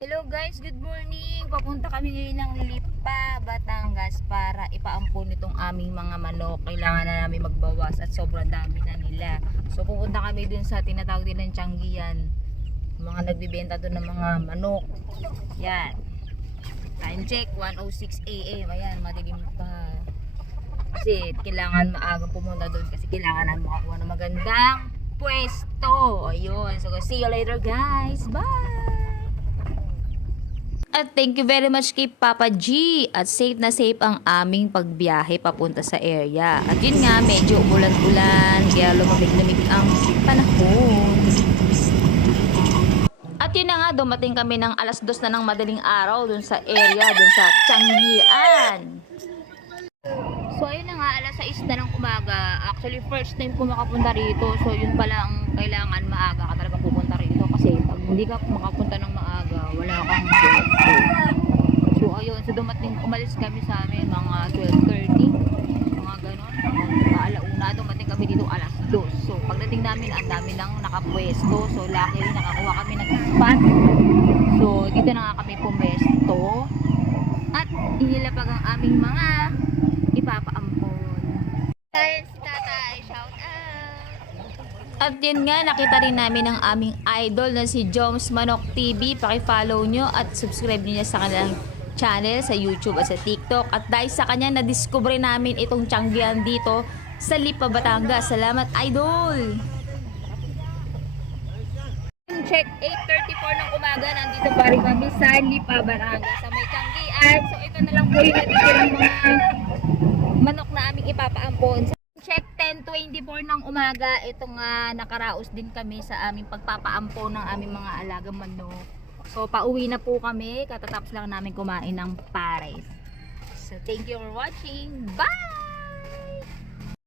Hello guys, good morning. Papunta kami ngayon ng Lipa, Batangas para ipaampon itong aming mga manok. Kailangan na namin magbawas at sobrang dami na nila. So pupunta kami dun sa tinatawag nilang Tianggian. Mga nagbibenta doon ng mga manok. Yan. Time check, 1.06 a.m. Ayan, madilim pa. Kasi kailangan maagang pumunta doon kasi kailangan namin makakuha ng magandang pwesto. Ayun. So see you later guys. Bye! At thank you very much kay Papa G. At safe na safe ang aming pagbiyahe papunta sa area. At yun nga, medyo umulan-ulan, kaya lumamig-lamig ang panahon. At yun na nga, dumating kami ng alas dos na ng madaling araw dun sa area, dun sa Tianggian. So ayun na nga, alas 6 na ng umaga. Actually, first time ko makapunta rito. So yun pala ang kailangan maaga ka talaga pupunta rito. Kasi pag hindi ka makapunta ng maaga, wala kang pwesto. So ayun, so dumating, umalis kami sa amin mga 12.30. Mga ganon. Mga alauna, dumating kami dito alas 2. So pagdating namin, ang dami nang nakapwesto. So luckily, nakakuha kami ng spot. So dito na nga kami pumwesto. At inilapag ang aming mga ipapaampon. Tayo si tatay, shout out! At yun nga, nakita rin namin ang aming idol na si Joms Manok TV. Paki-follow nyo at subscribe nyo sa kanilang channel sa YouTube at sa TikTok. At dahil sa kanya, na-discover namin itong Tianggian dito sa Lipa, Batangas. Salamat, idol! Check 8.34 ng umaga, nandito pa rin kami sa Lipa, Batangas sa may Tianggian. So ito na lang po yung natitirang mga manok na aming ipapaampon. Check 10.24 ng umaga, ito nga nakaraos din kami sa aming pagpapaampon ng aming mga alagang manok. So pauwi na po kami, katatapos lang namin kumain ng pares. So thank you for watching. Bye!